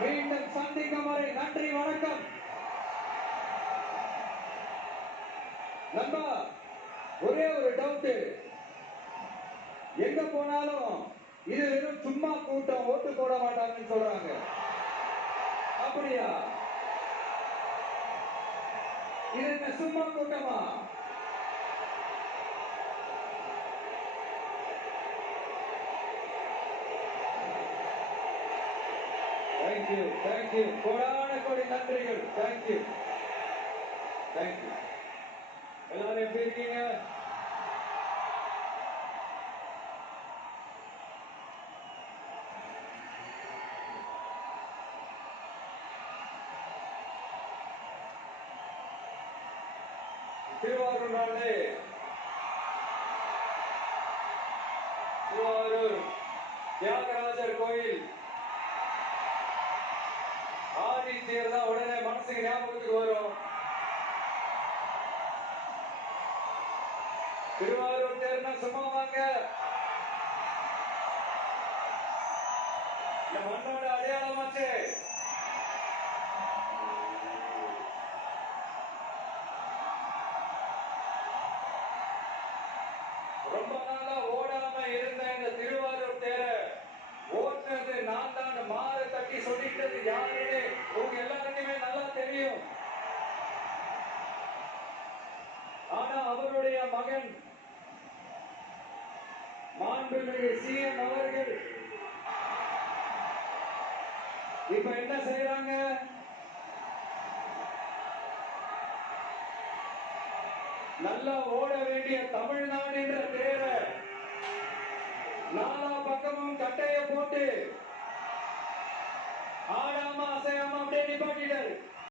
மீண்டும் சந்திக்கும் வரை நன்றி, வணக்கம். நண்பா, ஒரே ஒரு டவுட், எங்க போனாலும் இது வெறும் சும்மா கூட்டம், ஓட்டு போட மாட்டாங்கன்னு சொல்றாங்க. அப்படியா? இது என்ன சும்மா கூட்டமா? தேங்க்யூ, தேங்க்யூ, கோடான கோடி நன்றிகள். Thank you, thank you. எல்லாரும் எப்படி இருக்கீங்க? திருவாரூர் நாளே திருவாரூர் தியாகராஜர் கோயில் ஆடி தேர் தான் உடனே மனசுக்கு ஞாபகத்துக்கு வரும். திருவாரூர் தேர்னா சும்மா வாங்க, இந்த மண்ணோட அடையாளமாச்சு. ரொம்ப நாளா ஓடாம இருந்த இந்த திருவாரூர் தேர ஓட்டுனது நான் தான், மாறு தட்டி சொல்லிட்டது யாருன்னு உங்க எல்லாருக்குமே நல்லா தெரியும். ஆனா அவருடைய மகன் மாண்புமிகு சிஎம் அவர்கள் இப்ப என்ன செய்யறாங்க? நல்லா ஓட வேண்டிய தமிழ்நாடு என்ற தேர நாலா பக்கமும் கட்டைய போட்டு ஆடாம அசையாம